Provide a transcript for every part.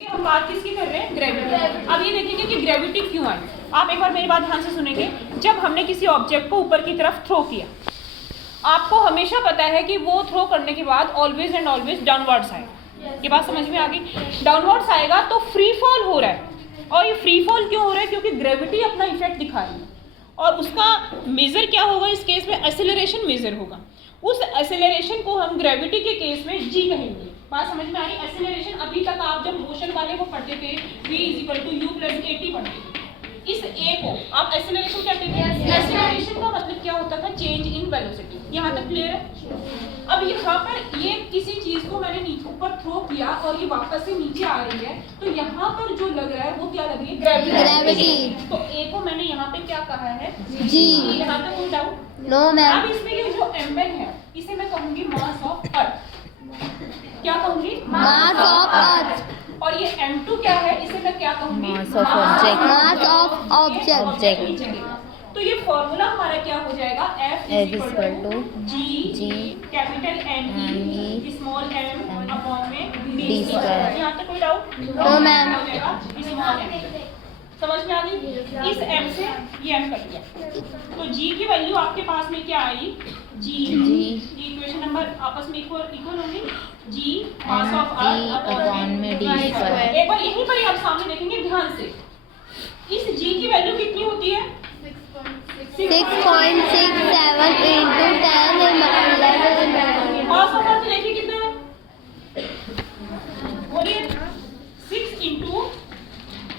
हम बात किसकी कर रहे हैं? ग्रेविटी। अब ये देखेंगे कि ग्रेविटी क्यों आई। आप एक बार मेरी बात ध्यान से सुनेंगे। जब हमने किसी ऑब्जेक्ट को ऊपर की तरफ थ्रो किया, आपको हमेशा पता है कि वो थ्रो करने के बाद ऑलवेज एंड ऑलवेज डाउनवर्ड्स आएगा। ये बात समझ में आ गई? डाउनवर्ड्स आएगा तो फ्री फॉल हो रहा है। और ये फ्री फॉल क्यों हो रहा है? क्योंकि ग्रेविटी अपना इफेक्ट दिखा रही है। और उसका मेजर क्या होगा? इस केस में एक्सेलरेशन मेजर होगा। उस एक्सेलरेशन को हम ग्रेविटी के केस में जी कहेंगे। बात समझ में आ रही? एक्सेलरेशन अभी तक आप जब मोशन वाले को पढ़ते थे v = u + at पढ़ते थे। इस a को आप एक्सेलरेशन क्या कहते हैं? एक्सेलरेशन का मतलब क्या होता था? Change in velocity. यहाँ तक क्लियर है? अब यहाँ पर ये किसी चीज को मैंने नीचे ऊपर थ्रो किया और ये वापस से नीचे आ रही है, तो यहाँ पर जो लग रहा है वो क्या लग रही है? ग्रेविटी। तो a को मैंने यहाँ पे क्या कहा है? जी। यहाँ तक कोई डाउट? No ma'am. अब इसमें ये जो mn है इसे मैं कहूंगी मास ऑफ अर्थ। क्या कहूंगी? Mass of earth. और ये m2 क्या है? इसे मैं क्या कहूंगी? Mass of object. Mass of object. तो ये फॉर्मूला हमारा क्या हो जाएगा? F = G capital M small m upon में d स्क्वायर। यहाँ तक कोई डाउट? No ma'am. हो जाएगा स्मॉल m। समझ में आ गई? इस m से ये m कट गया, तो g की वैल्यू आपके पास में क्या आई? g। इक्वेशन नंबर आपस में इक्वल होंगी। g mass of earth upon में d स्क्वायर। एक बार यहीं पर ही आप सामने देखेंगे ध्यान से। इस g की वैल्यू कितनी होती है? 6.67 × 10 मास ऑफ अर्थ देखिए कितना है? बोलिए 6 ×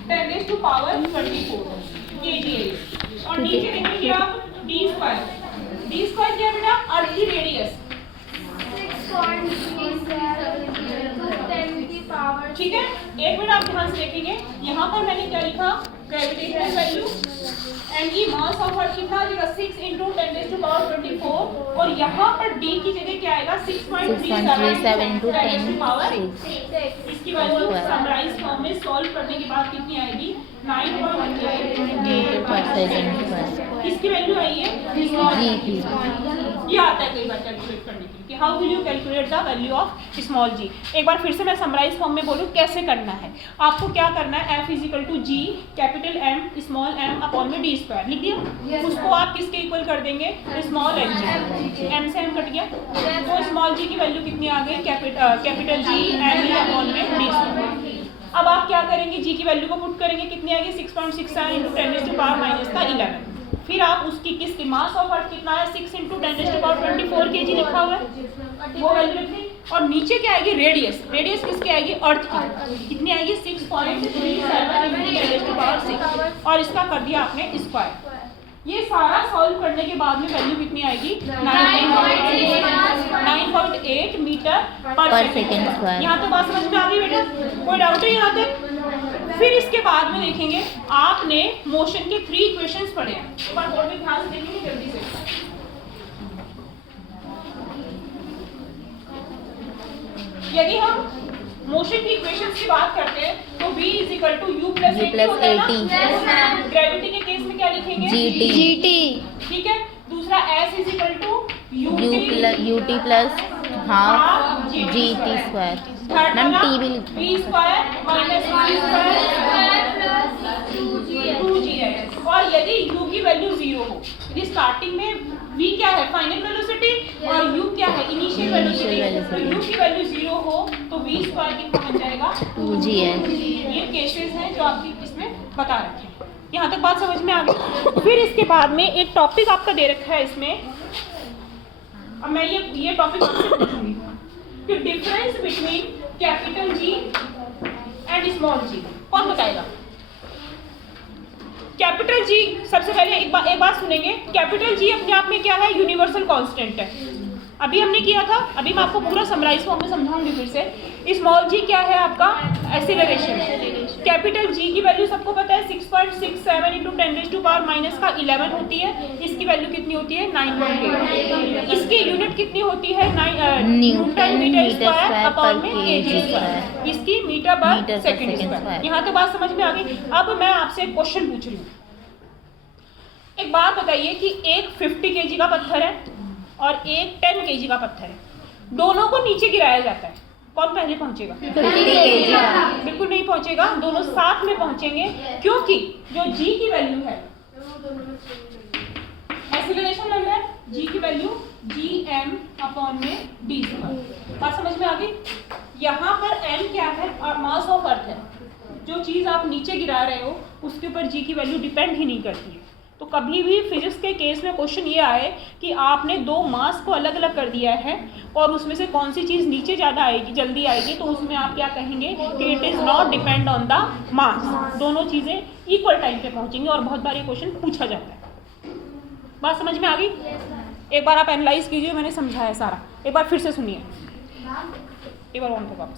10⁻24 kg। और नीचे देखेंगे आप d स्क्वायर। d स्क्वायर क्या है बेटा? अर्थ की रेडियस। ठीक है, एक मिनट आप ध्यान से देखेंगे। यहाँ पर मैंने क्या लिखा? ग्रेविटेशनल वैल्यू एंड ये मास ऑफ अर्थ कितना आ जाएगा? 6 × 10⁻24। और यहाँ पर d की जगह क्या आएगा? 6.37 × 10⁻6। इसकी वैल्यू समराइज फॉर्म में सॉल्व करने के बाद कितनी आएगी? 9.8। इसकी वैल्यू आई है ये आता है कई बार कैलकुलेट करने के लिए कि how will you calculate the value of small g। एक बार फिर से मैं समराइज फॉर्म में बोलूँ कैसे करना है। आपको क्या करना है? F = G capital M small m upon में d स्क्वायर लिख दिया। उसको आप किसके इक्वल कर देंगे? स्मॉल m से m कट गया, तो स्मॉल g की वैल्यू कितनी आ गई? कैपिटल G m अपॉन में d स्क्वायर। अब आप क्या करेंगे? g की वैल्यू को पुट करेंगे, कितनी आएगी? 6.67 × 10⁻⁻11। फिर आप उसकी किसकी मास ऑफ अर्थ कितना है? 6 × 10⁻24 kg लिखा हुआ है, वो वैल्यू लिखनी। और नीचे क्या आएगी? रेडियस। रेडियस किसकी आएगी? अर्थ की। कितनी आएगी? 6.37 × 10⁻6। और इसका कर दिया आपने स्क्वायर। ये सारा सॉल्व करने के बाद में वैल्यू कितनी आएगी? 9.8 मीटर पर सेकेंड स्क्वायर। यहाँ तो बात समझ में आ गई बेटा? कोई डाउट है यहाँ तक? फिर इसके बाद में देखेंगे आपने मोशन के 3 इक्वेशंस पढ़े हैं। एक बार बोर्ड में ध्यान से देखेंगे जल्दी से। यदि हम मोशन की इक्वेशंस की बात करते हैं तो v = u + at। ग्रेविटी के केस में क्या लिखेंगे? gt। ठीक है। दूसरा s = ut + half gt square. Ma'am t भी v square minus v square 2g है। और यदि u की वैल्यू 0 हो, यदि स्टार्टिंग में v क्या है? फाइनल वेलोसिटी और u क्या है? Initial velocity. तो u की वैल्यू 0 हो तो v स्क्वायर कितना बन जाएगा? 2gn। ये केसेस हैं जो आपकी इसमें बता रखे हैं। यहाँ तक बात समझ में आ गई? फिर इसके बाद में एक टॉपिक आपका दे रखा है इसमें। अब मैं ये टॉपिक आपसे पूछूंगी कि difference between capital G and small g कौन बताएगा? कैपिटल G सबसे पहले एक बात सुनेंगे। कैपिटल G अपने आप में क्या है? यूनिवर्सल कांस्टेंट है। अभी हमने किया था, अभी मैं आपको पूरा समराइज फॉर्म में समझाऊंगी फिर से। स्मॉल g क्या है आपका? एक्सेलरेशन। कैपिटल G की वैल्यू सबको पता है 6.67 × 10⁻11 होती है। इसकी वैल्यू कितनी होती है? 9.8। इसकी यूनिट कितनी होती है? न्यूटन मीटर स्क्वायर अपॉन में kg स्क्वायर। इसकी मीटर पर सेकंड स्क्वायर। यहाँ तो बात समझ में आ गई। अब मैं आपसे एक क्वेश्चन पूछ रही हूँ। एक बात बताइए कि एक 50 kg का पत्थर है और एक 10 kg का पत्थर है, दोनों को नीचे गिराया जाता है। कौन पहले पहुंचेगा? 50 kg। बिल्कुल नहीं पहुंचेगा, दोनों साथ में पहुंचेंगे, क्योंकि जो g की वैल्यू है एक्सीलरेशन लग रहा है, g की वैल्यू gm/d²। बात समझ में आ गई? यहाँ पर m क्या है? मास ऑफ अर्थ है। जो चीज आप नीचे गिरा रहे हो उसके ऊपर g की वैल्यू डिपेंड ही नहीं करती है। तो कभी भी फिजिक्स के केस में क्वेश्चन ये आए कि आपने दो मास को अलग अलग कर दिया है और उसमें से कौन सी चीज़ नीचे ज़्यादा आएगी, जल्दी आएगी, तो उसमें आप क्या कहेंगे कि it is not depend on the mass. दोनों चीज़ें इक्वल टाइम पे पहुंचेंगी और बहुत बार ये क्वेश्चन पूछा जाता है। बात समझ में आ गई? एक बार आप एनालाइज कीजिए, मैंने समझाया सारा, एक बार फिर से सुनिए, एक बार ऑन पे वापस।